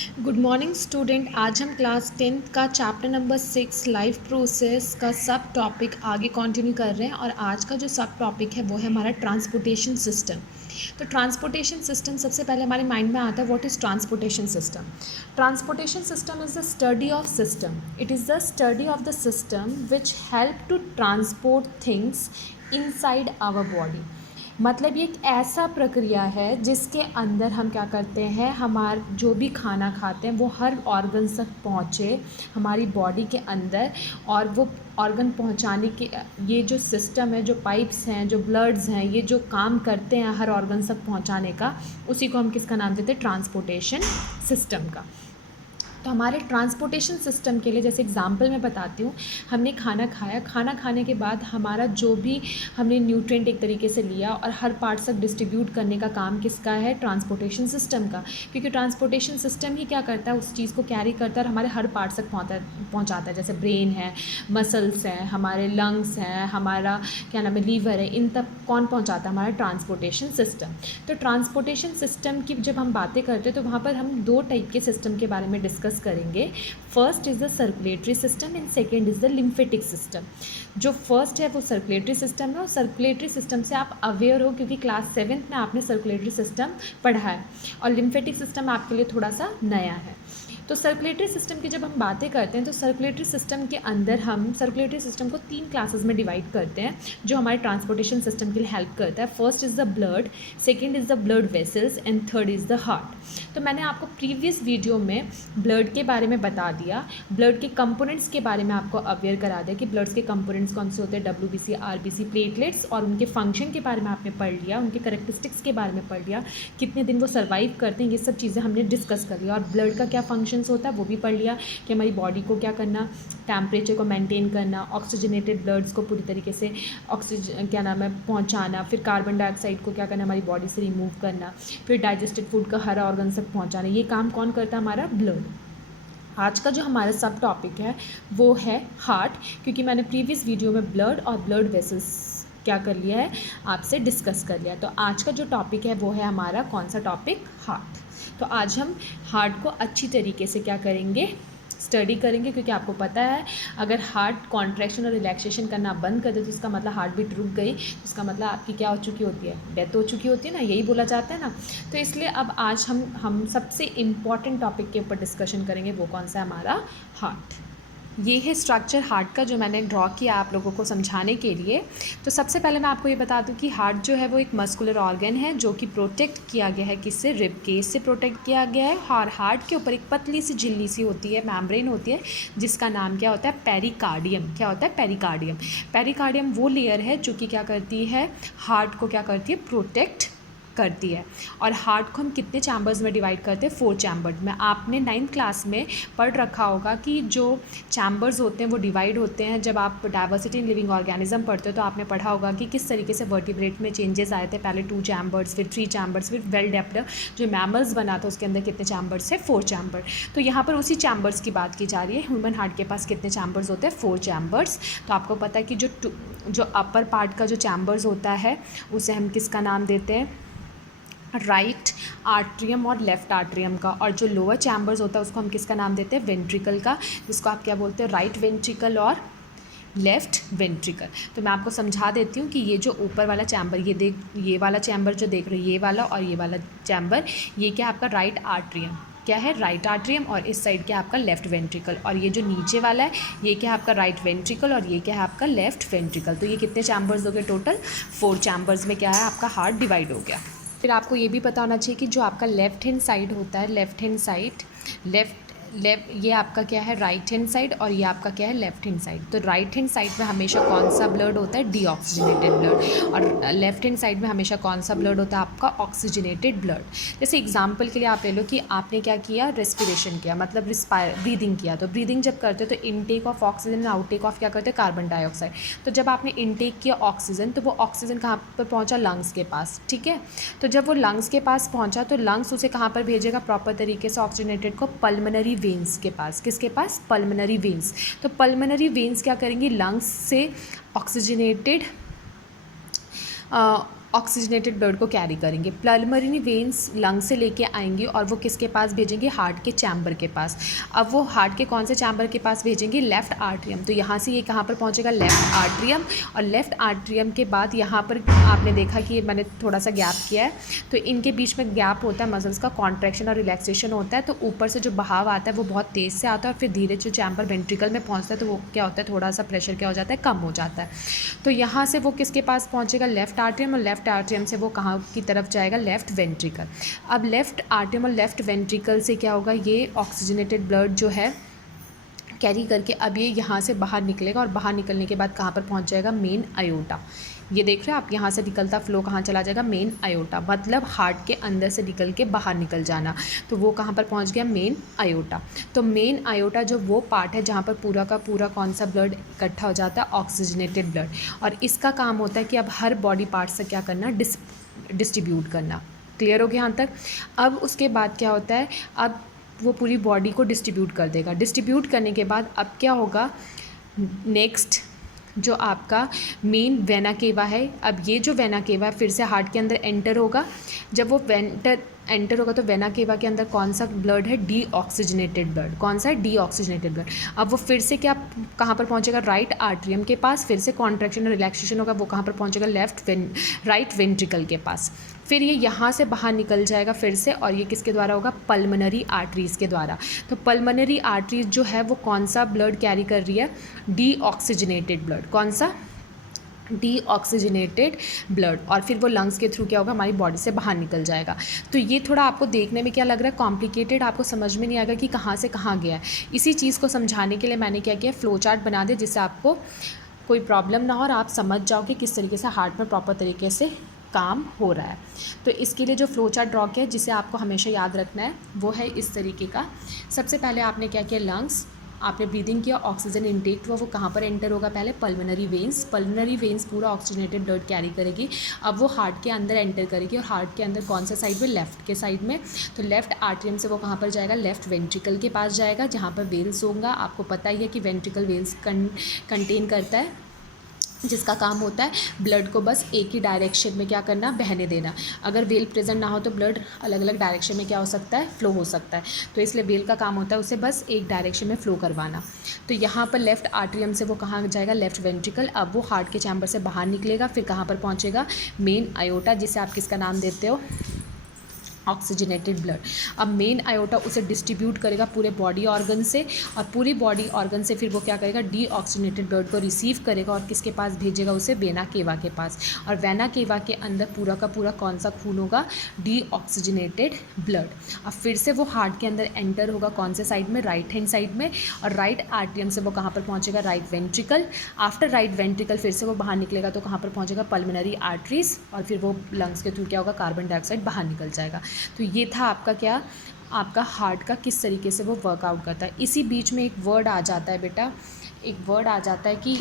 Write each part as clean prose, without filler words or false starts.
Good morning student. आज हम class 10th का चैप्टर नंबर 6 लाइफ प्रोसेस का सब टॉपिक आगे कंटिन्यू कर रहे हैं और आज का जो सब टॉपिक है वो है हमारा ट्रांसपोर्टेशन सिस्टम। तो ट्रांसपोर्टेशन सिस्टम सबसे पहले हमारे माइंड में आता है what is transportation system. Transportation system is the study of system. It is the study of the system which help to transport things inside our body. मतलब ये एक ऐसा प्रक्रिया है जिसके अंदर हम क्या करते हैं, हमार जो भी खाना खाते हैं वो हर ऑर्गन तक पहुँचे हमारी बॉडी के अंदर, और वो ऑर्गन पहुँचाने के ये जो सिस्टम है, जो पाइप्स हैं, जो ब्लड्स हैं, ये जो काम करते हैं हर ऑर्गन तक पहुँचाने का, उसी को हम किसका नाम देते हैं, ट्रांसपोर्टेशन सिस्टम का। तो हमारे ट्रांसपोर्टेशन सिस्टम के लिए जैसे एग्जांपल मैं बताती हूँ, हमने खाना खाया, खाना खाने के बाद हमारा जो भी हमने न्यूट्रिएंट एक तरीके से लिया और हर पार्ट्स तक डिस्ट्रीब्यूट करने का काम किसका है, ट्रांसपोर्टेशन सिस्टम का। क्योंकि ट्रांसपोर्टेशन सिस्टम ही क्या करता है, उस चीज़ को कैरी करता है और हमारे हर पार्ट्स तक पहुँचाता है। जैसे ब्रेन है, मसल्स हैं, हमारे लंग्स हैं, हमारा क्या नाम है, लीवर है, इन तक कौन पहुँचाता है, हमारा ट्रांसपोर्टेशन सिस्टम। तो ट्रांसपोर्टेशन सिस्टम की जब हम बातें करते हैं तो वहाँ पर हम दो टाइप के सिस्टम के बारे में डिस्कस करेंगे। First is the circulatory system and second is the lymphatic system. जो फर्स्ट है वो सर्कुलेटरी सिस्टम है, और सर्कुलेटरी सिस्टम से आप अवेयर हो क्योंकि क्लास 7th में आपने सर्कुलेटरी सिस्टम पढ़ा है, और लिम्फेटिक सिस्टम आपके लिए थोड़ा सा नया है। तो सर्कुलेटरी सिस्टम की जब हम बातें करते हैं तो सर्कुलेटरी सिस्टम के अंदर हम सर्कुलेटरी सिस्टम को 3 क्लासेस में डिवाइड करते हैं जो हमारे ट्रांसपोर्टेशन सिस्टम के लिए हेल्प करता है। First is the blood, second is the blood vessels and third is the heart. तो मैंने आपको प्रीवियस वीडियो में ब्लड के बारे में बता दिया, ब्लड के कंपोनेंट्स के बारे में आपको अवेयर करा दिया कि ब्लड्स के कंपोनेंट्स कौन से होते हैं, WBC, RBC, प्लेटलेट्स, और उनके फंक्शन के बारे में आपने पढ़ लिया, उनके करेक्टरिस्टिक्स के बारे में पढ़ लिया, कितने दिन वो सर्वाइव करते हैं, ये सब चीज़ें हमने डिस्कस कर लिया। और ब्लड का क्या फंक्शंस होता है वो भी पढ़ लिया कि हमारी बॉडी को क्या करना, टेम्परेचर को मेंटेन करना, ऑक्सीजनेटेड ब्लड्स को पूरी तरीके से ऑक्सीजन क्या नाम है पहुंचाना, फिर कार्बन डाइऑक्साइड को क्या करना, हमारी बॉडी से रिमूव करना, फिर डाइजेस्टेड फूड का हर ऑर्गन तक पहुंचाना। ये काम कौन करता है, हमारा ब्लड। आज का जो हमारा सब टॉपिक है वो है हार्ट, क्योंकि मैंने प्रीवियस वीडियो में ब्लड और ब्लड वेसल्स क्या कर लिया है, आपसे डिस्कस कर लिया। तो आज का जो टॉपिक है वो है हमारा कौन सा टॉपिक, हार्ट। तो आज हम हार्ट को अच्छी तरीके से क्या करेंगे, स्टडी करेंगे, क्योंकि आपको पता है अगर हार्ट कॉन्ट्रैक्शन और रिलैक्सेशन करना बंद कर दे तो इसका मतलब हार्ट बीट रुक गई, तो इसका मतलब आपकी क्या हो चुकी होती है, डेथ हो चुकी होती है ना, यही बोला जाता है ना। तो इसलिए अब आज हम सबसे इम्पॉर्टेंट टॉपिक के ऊपर डिस्कशन करेंगे, वो कौन सा है, हमारा हार्ट। ये है स्ट्रक्चर हार्ट का जो मैंने ड्रॉ किया आप लोगों को समझाने के लिए। तो सबसे पहले मैं आपको ये बता दूं कि हार्ट जो है वो एक मस्कुलर ऑर्गन है जो कि प्रोटेक्ट किया गया है, किससे, रिब केज से प्रोटेक्ट किया गया है। और हार्ट के ऊपर एक पतली सी झिल्ली सी होती है, मेम्ब्रेन होती है, जिसका नाम क्या होता है, पेरिकार्डियम। क्या होता है, पेरिकार्डियम। पेरिकार्डियम वो लेयर है जो कि क्या करती है, हार्ट को क्या करती है, प्रोटेक्ट करती है। और हार्ट को हम कितने चैम्बर्स में डिवाइड करते हैं, 4 चैम्बर्स में। आपने 9th क्लास में पढ़ रखा होगा कि जो चैम्बर्स होते हैं वो डिवाइड होते हैं। जब आप डाइवर्सिटी इन लिविंग ऑर्गेनिज्म पढ़ते हो तो आपने पढ़ा होगा कि किस तरीके से वर्टिब्रेट में चेंजेस आए थे, पहले 2 चैम्बर्स, फिर 3 चैम्बर्स, फिर वेल डेप्ड जो मैमल्स बना था उसके अंदर कितने चैम्बर्स है, 4 चैम्बर। तो यहाँ पर उसी चैम्बर्स की बात की जा रही है। ह्यूमन हार्ट के पास कितने चैम्बर्स होते हैं, 4 चैम्बर्स। तो आपको पता है कि जो अपर पार्ट का जो चैम्बर्स होता है उसे हम किसका नाम देते हैं, राइट आर्ट्रियम और लेफ़्ट आर्ट्रियम का। और जो लोअर चैम्बर्स होता है उसको हम किसका नाम देते हैं, वेंट्रिकल का, जिसको आप क्या बोलते हैं, राइट वेंट्रिकल और लेफ़्ट वेंट्रिकल। तो मैं आपको समझा देती हूँ कि ये जो ऊपर वाला चैम्बर, ये वाला चैम्बर जो देख रहे हो, ये वाला और ये वाला चैम्बर, ये क्या आपका राइट आर्ट्रियम, क्या है, राइट आर्ट्रियम, और इस साइड क्या आपका लेफ़्ट वेंट्रिकल। और ये जो नीचे वाला है ये क्या है आपका राइट वेंट्रिकल, और ये क्या है आपका लेफ़्ट वेंट्रिकल। तो ये कितने चैम्बर्स हो गए, टोटल 4 चैम्बर्स में क्या है आपका हार्ट डिवाइड हो गया। फिर आपको ये भी पता होना चाहिए कि जो आपका लेफ़्ट हैंड साइड होता है, लेफ़्ट हैंड साइड, ये आपका क्या है, राइट हैंड साइड, और ये आपका क्या है, लेफ़्ट हैंड साइड। तो राइट हैंड साइड में हमेशा कौन सा ब्लड होता है, डीऑक्सीजनेटेड ब्लड, और लेफ़्ट हैंड साइड में हमेशा कौन सा ब्लड होता है, आपका ऑक्सीजनेटेड ब्लड। जैसे एग्जांपल के लिए आप ले लो कि आपने क्या किया, रेस्पिरेशन किया, मतलब ब्रीदिंग किया। तो ब्रीदिंग जब करते हो तो intake of oxygen, outtake of क्या करते हैं, कार्बन डाइऑक्साइड। तो जब आपने इनटेक किया ऑक्सीजन तो वो ऑक्सीजन कहाँ पर पहुँचा, लंग्स के पास, ठीक है। तो जब वो लंग्स के पास पहुँचा तो लंग्स उसे कहाँ पर भेजेगा प्रॉपर तरीके से, ऑक्सीजनेटेड को पल्मोनरी वेन्स के पास। किसके पास, पल्मोनरी वेन्स। तो पल्मोनरी वेन्स क्या करेंगी, लंग्स से ऑक्सीजनेटेड ऑक्सीजनेटेड ब्लड को कैरी करेंगे। पल्मोनरी वेन्स लंग से लेके आएंगे और वो किसके पास भेजेंगे, हार्ट के चैम्बर के पास। अब वो हार्ट के कौन से चैम्बर के पास भेजेंगे, लेफ़्ट आर्ट्रियम। तो यहाँ से ये कहाँ पर पहुँचेगा, लेफ़्ट आर्ट्रियम। और लेफ़्ट आर्ट्रियम के बाद यहाँ पर आपने देखा कि मैंने थोड़ा सा गैप किया है, तो इनके बीच में गैप होता है, मसल्स का कॉन्ट्रैक्शन और रिलैक्सेशन होता है। तो ऊपर से जो बहाव आता है वो बहुत तेज़ से आता है और फिर धीरे जो चैम्बर वेंट्रिकल में पहुँचता है तो वो क्या होता है, थोड़ा सा प्रेशर क्या हो जाता है, कम हो जाता है। तो यहाँ से वो किसके पास पहुँचेगा, लेफ़्ट आर्ट्रियम। और लेफ़्ट आर्ट्रियम से वो कहाँ की तरफ जाएगा, लेफ़्ट वेंट्रिकल। अब लेफ़्ट आर्ट्रियम और लेफ़्ट वेंट्रिकल से क्या होगा, ये ऑक्सीजनेटेड ब्लड जो है कैरी करके अब ये यहाँ से बाहर निकलेगा और बाहर निकलने के बाद कहाँ पर पहुँच जाएगा, मेन आयोटा। ये देख रहे हैं आप, यहाँ से निकलता फ्लो कहाँ चला जाएगा, मेन आयोटा, मतलब हार्ट के अंदर से निकल के बाहर निकल जाना। तो वो कहाँ पर पहुँच गया, मेन आयोटा। तो मेन आयोटा जो वो पार्ट है जहाँ पर पूरा का पूरा कौन सा ब्लड इकट्ठा हो जाता है, ऑक्सीजनेटेड ब्लड। और इसका काम होता है कि अब हर बॉडी पार्ट से क्या करना, डिस्ट्रीब्यूट करना। क्लियर हो गया यहाँ तक। अब उसके बाद क्या होता है, अब वो पूरी बॉडी को डिस्ट्रीब्यूट कर देगा। डिस्ट्रीब्यूट करने के बाद अब क्या होगा, नेक्स्ट जो आपका मेन वेना केवा है, अब ये जो वेना केवा है फिर से हार्ट के अंदर एंटर होगा। जब वो एंटर होगा तो वेना केवा के अंदर कौन सा ब्लड है, डीऑक्सीजनेटेड ब्लड। कौन सा है, डीऑक्सीजनेटेड ब्लड। अब वो फिर से क्या कहाँ पर पहुँचेगा, राइट आर्ट्रियम के पास। फिर से कॉन्ट्रैक्शन और रिलैक्सेशन होगा, वो कहाँ पर पहुँचेगा, राइट वेंट्रिकल के पास। फिर ये यहाँ से बाहर निकल जाएगा फिर से, और ये किसके द्वारा होगा, पल्मोनरी आर्टरीज़ के द्वारा। तो पल्मोनरी आर्टरीज जो है वो कौन सा ब्लड कैरी कर रही है, डीऑक्सीजनेटेड ब्लड। कौन सा, डीऑक्सीजनेटेड ब्लड। और फिर वो लंग्स के थ्रू क्या होगा, हमारी बॉडी से बाहर निकल जाएगा। तो ये थोड़ा आपको देखने में क्या लग रहा है, कॉम्प्लिकेटेड, आपको समझ में नहीं आएगा कि कहाँ से कहाँ गया है। इसी चीज़ को समझाने के लिए मैंने क्या किया, फ्लो चार्ट बना दिया, जिससे आपको कोई प्रॉब्लम ना हो और आप समझ जाओ कि किस तरीके से हार्ट में प्रॉपर तरीके से काम हो रहा है। तो इसके लिए जो फ्लो चार्ट ड्रॉ किया है, जिसे आपको हमेशा याद रखना है, वो है इस तरीके का। सबसे पहले आपने क्या किया, लंग्स, आपने ब्रीदिंग किया, ऑक्सीजन इनटेक हुआ, वो कहाँ पर एंटर होगा, पहले पल्मोनरी वेन्स। पल्मोनरी वेन्स पूरा ऑक्सीजनेटेड ब्लड कैरी करेगी। अब वो हार्ट के अंदर एंटर करेगी, और हार्ट के अंदर कौन सा साइड में, लेफ्ट के साइड में। तो लेफ्ट आर्ट्रियम से वो कहाँ पर जाएगा, लेफ्ट वेंट्रिकल के पास जाएगा, जहाँ पर वेल्स होगा। आपको पता ही है कि वेंट्रिकल वेल्स कंटेन करता है, जिसका काम होता है ब्लड को बस एक ही डायरेक्शन में क्या करना, बहने देना। अगर वेल प्रेजेंट ना हो तो ब्लड अलग अलग डायरेक्शन में क्या हो सकता है, फ्लो हो सकता है। तो इसलिए वेल का काम होता है उसे बस एक डायरेक्शन में फ्लो करवाना। तो यहाँ पर लेफ्ट आर्ट्रियम से वो कहाँ जाएगा, लेफ्ट वेंट्रिकल। अब वो हार्ट के चैम्बर से बाहर निकलेगा, फिर कहाँ पर पहुँचेगा, मेन आयोटा, जिसे आप किसका नाम देते हो, ऑक्सीजनेटेड ब्लड। अब मेन आयोटा उसे डिस्ट्रीब्यूट करेगा पूरे बॉडी ऑर्गन से, और पूरी बॉडी ऑर्गन से फिर वो क्या करेगा, डीऑक्सीजनेटेड ब्लड को रिसीव करेगा और किसके पास भेजेगा, उसे वेना केवा के पास। और वेना केवा के अंदर पूरा का पूरा कौन सा खून होगा, डीऑक्सीजनेटेड ब्लड। अब फिर से वो हार्ट के अंदर एंटर होगा, कौन से साइड में, राइट हैंड साइड में। और राइट आर्ट्रियम से वो कहाँ पर पहुँचेगा, right ventricle. After right ventricle फिर से वो बाहर निकलेगा तो कहाँ पर पहुँचेगा, पल्मोनरी आर्टरीज। और फिर वो लंग्स के थ्रू क्या होगा, कार्बन डाइऑक्साइड बाहर निकल जाएगा। तो ये था आपका क्या, आपका हार्ट का किस तरीके से वो वर्कआउट करता है। इसी बीच में एक वर्ड आ जाता है बेटा, एक वर्ड आ जाता है कि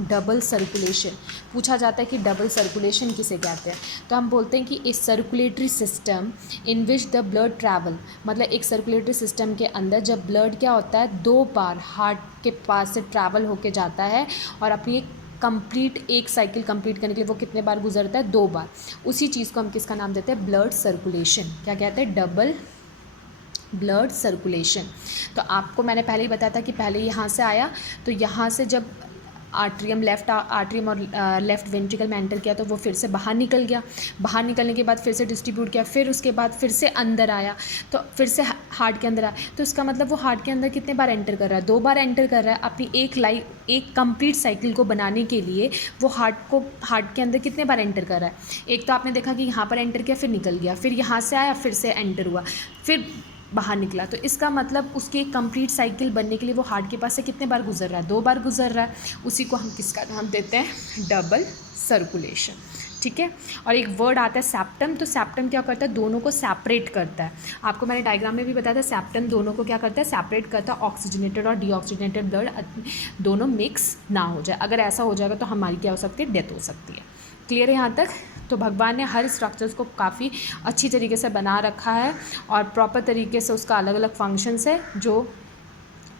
डबल सर्कुलेशन। पूछा जाता है कि डबल सर्कुलेशन किसे कहते हैं, तो हम बोलते हैं कि a circulatory system in which the blood travel. मतलब एक सर्कुलेटरी सिस्टम के अंदर जब ब्लड क्या होता है, 2 बार हार्ट के पास से ट्रैवल होके जाता है, और अपनी कंप्लीट एक साइकिल कंप्लीट करने के लिए वो कितने बार गुजरता है, 2 बार। उसी चीज़ को हम किसका नाम देते हैं, ब्लड सर्कुलेशन। क्या कहते हैं, डबल ब्लड सर्कुलेशन। तो आपको मैंने पहले ही बताया था कि पहले यहाँ से आया, तो यहाँ से जब आर्ट्रियम, लेफ्ट आर्ट्रियम और लेफ्ट वेंट्रिकल में एंटर किया तो वो फिर से बाहर निकल गया। बाहर निकलने के बाद फिर से डिस्ट्रीब्यूट किया, फिर उसके बाद फिर से अंदर आया, तो फिर से हार्ट के अंदर आया। तो इसका मतलब वो हार्ट के अंदर कितने बार एंटर कर रहा है, 2 बार एंटर कर रहा है। अपनी एक कंप्लीट साइकिल को बनाने के लिए वो हार्ट के अंदर कितने बार एंटर कर रहा है। एक तो आपने देखा कि यहाँ पर एंटर किया, फिर निकल गया, फिर यहाँ से आया, फिर से एंटर हुआ, फिर बाहर निकला। तो इसका मतलब उसकी एक कंप्लीट साइकिल बनने के लिए वो हार्ट के पास से कितने बार गुजर रहा है, 2 बार गुजर रहा है। उसी को हम किसका नाम देते हैं, डबल सर्कुलेशन। ठीक है। और एक वर्ड आता है सेप्टम। तो सेप्टम क्या करता है, दोनों को सेपरेट करता है। आपको मैंने डायग्राम में भी बताया था, सेप्टम दोनों को क्या करता है, सेपरेट करता है। ऑक्सीजनेटेड और डीऑक्सीजनेटेड ब्लड दोनों मिक्स ना हो जाए। अगर ऐसा हो जाएगा तो हमारी क्या हो सकती है, डेथ हो सकती है। क्लियर है यहाँ तक। तो भगवान ने हर स्ट्रक्चर्स को काफ़ी अच्छी तरीके से बना रखा है, और प्रॉपर तरीके से उसका अलग अलग फंक्शंस है जो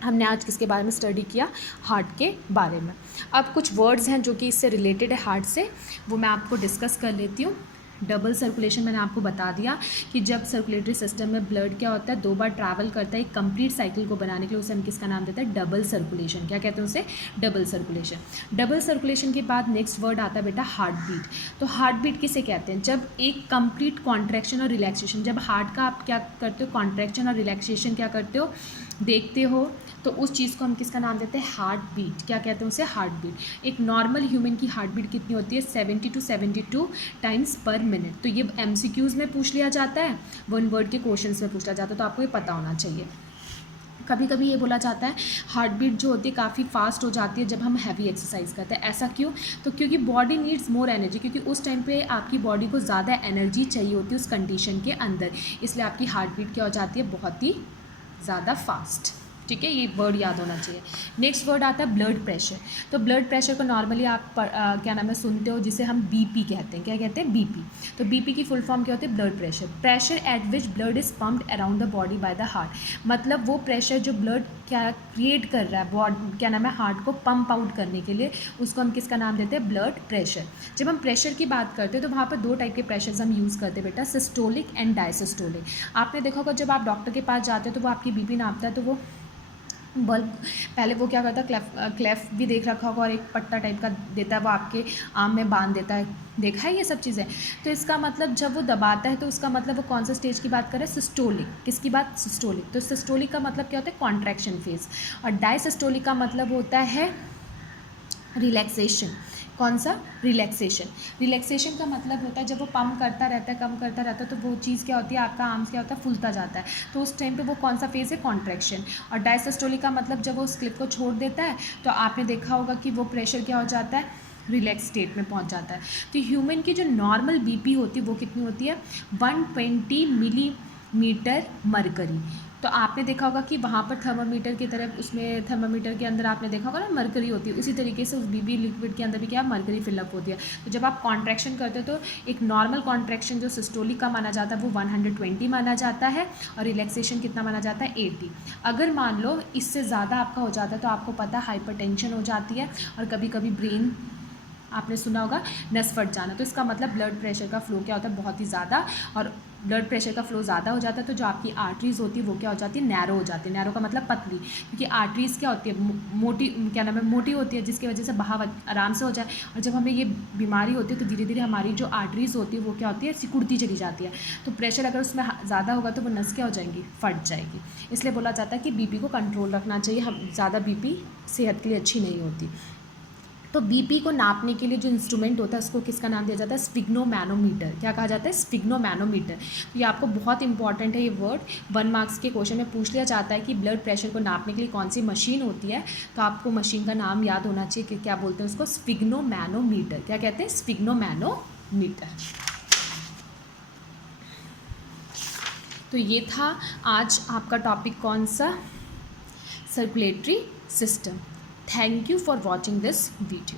हमने आज किसके बारे में स्टडी किया, हार्ट के बारे में। अब कुछ वर्ड्स हैं जो कि इससे रिलेटेड है हार्ट से, वो मैं आपको डिस्कस कर लेती हूँ। डबल सर्कुलेशन मैंने आपको बता दिया कि जब सर्कुलेटरी सिस्टम में ब्लड क्या होता है, 2 बार ट्रैवल करता है एक कंप्लीट साइकिल को बनाने के लिए, उसे हम किसका नाम देते हैं, डबल सर्कुलेशन। क्या कहते हैं उसे, डबल सर्कुलेशन। डबल सर्कुलेशन के बाद नेक्स्ट वर्ड आता है बेटा हार्ट बीट। तो हार्ट बीट किसे कहते हैं, जब एक कंप्लीट कॉन्ट्रैक्शन और रिलैक्सेशन, जब हार्ट का आप क्या करते हो, कॉन्ट्रैक्शन और रिलैक्सेशन क्या करते हो, देखते हो, तो उस चीज़ को हम किसका नाम देते हैं, हार्ट बीट। क्या कहते हैं उसे, हार्ट बीट। एक नॉर्मल ह्यूमन की हार्ट बीट कितनी होती है, 70 to 72 टाइम्स पर मिनट। तो ये MCQs में पूछ लिया जाता है, 1 वर्ड के क्वेश्चंस में पूछा जाता है, तो आपको ये पता होना चाहिए। कभी कभी ये बोला जाता है हार्ट बीट जो होती है काफ़ी फास्ट हो जाती है जब हम हैवी एक्सरसाइज करते हैं। ऐसा क्यों, तो क्योंकि बॉडी नीड्स मोर एनर्जी, क्योंकि उस टाइम पे आपकी बॉडी को ज़्यादा एनर्जी चाहिए होती है उस कंडीशन के अंदर, इसलिए आपकी हार्ट बीट क्या हो जाती है, बहुत ही ज़्यादा फास्ट। ठीक है, ये वर्ड याद होना चाहिए। नेक्स्ट वर्ड आता है ब्लड प्रेशर। तो ब्लड प्रेशर को नॉर्मली आप क्या नाम है सुनते हो, जिसे हम BP कहते हैं। क्या कहते हैं, BP। तो BP की फुल फॉर्म क्या होती है, blood pressure. Pressure at which blood is pumped around the body by the heart. मतलब वो प्रेशर जो ब्लड क्या क्रिएट कर रहा है, बॉडी क्या नाम है, हार्ट को पंप आउट करने के लिए, उसको हम किसका नाम देते हैं, ब्लड प्रेशर। जब हम प्रेशर की बात करते हैं तो वहाँ पर 2 टाइप के प्रेशर्स हम यूज़ करते हैं बेटा, सिस्टोलिक एंड डायसिस्टोलिक। आपने देखा होगा जब आप डॉक्टर के पास जाते हो तो वो आपकी BP नापता है, तो वो बल्ब पहले वो क्या करता है, क्लेफ भी देख रखा होगा और एक पट्टा टाइप का देता है, वो आपके आम में बांध देता है, देखा है ये सब चीज़ें। तो इसका मतलब जब वो दबाता है तो उसका मतलब वो कौन सा स्टेज की बात कर रहे हैं, सिस्टोलिक। किसकी बात, सिस्टोलिक। तो सिस्टोलिक का मतलब क्या होता है, कॉन्ट्रैक्शन फेज। और डायसिस्टोलिक का मतलब होता है रिलैक्सेशन। कौन सा, रिलैक्सेशन। रिलैक्सेशन का मतलब होता है जब वो पम्प करता रहता है, कम करता रहता है, तो वो चीज़ क्या होती है, आपका आर्म्स क्या होता है, फूलता जाता है, तो उस टाइम पे वो कौन सा फेज़ है, कॉन्ट्रैक्शन। और डायसिस्टोलिक का मतलब जब वो उस क्लिप को छोड़ देता है तो आपने देखा होगा कि वो प्रेशर क्या हो जाता है, रिलैक्स स्टेट में पहुंच जाता है। तो ह्यूमन की जो नॉर्मल BP होती है वो कितनी होती है, 120 मिलीमीटर मरकरी। तो आपने देखा होगा कि वहाँ पर थर्मामीटर की तरफ, उसमें थर्मामीटर के अंदर आपने देखा होगा ना मरकरी होती है, उसी तरीके से उस BP लिक्विड के अंदर भी क्या मरकरी फिलअप होती है। तो जब आप कॉन्ट्रैक्शन करते हो तो एक नॉर्मल कॉन्ट्रैक्शन जो सिस्टोलिक का माना जाता है वो 120 माना जाता है, और रिलैक्सेशन कितना माना जाता है, 80। अगर मान लो इससे ज़्यादा आपका हो जाता है तो आपको पता हाइपरटेंशन हो जाती है, और कभी कभी ब्रेन, आपने सुना होगा नस फट जाना। तो इसका मतलब ब्लड प्रेशर का फ्लो क्या होता है, बहुत ही ज़्यादा। और ब्लड प्रेशर का फ्लो ज़्यादा हो जाता है तो जो आपकी आर्टरीज़ होती है वो क्या हो जाती है, नैरो हो जाती है। नैरो का मतलब पतली, क्योंकि आर्टरीज़ क्या होती है, मोटी, क्या नाम है, मोटी होती है, जिसकी वजह से बहाव आराम से हो जाए। और जब हमें ये बीमारी होती है तो धीरे धीरे हमारी जो आर्टरीज़ होती है वो क्या होती है, सिकुड़ती चली जाती है। तो प्रेशर अगर उसमें ज़्यादा होगा तो वो नस क्या हो जाएंगी, फट जाएगी। इसलिए बोला जाता है कि BP को कंट्रोल रखना चाहिए, हम ज़्यादा BP सेहत के लिए अच्छी नहीं होती। तो BP को नापने के लिए जो इंस्ट्रूमेंट होता है उसको किसका नाम दिया जाता है, स्फिग्नोमैनोमीटर। क्या कहा जाता है, स्फिग्नोमैनोमीटर। तो ये आपको बहुत इंपॉर्टेंट है, ये वर्ड 1 मार्क्स के क्वेश्चन में पूछ लिया जाता है कि ब्लड प्रेशर को नापने के लिए कौन सी मशीन होती है। तो आपको मशीन का नाम याद होना चाहिए कि क्या बोलते हैं उसको, स्फिग्नोमैनोमीटर। क्या कहते हैं, स्फिग्नोमैनोमीटर। तो ये था आज आपका टॉपिक, कौन सा, circulatory system. Thank you for watching this video.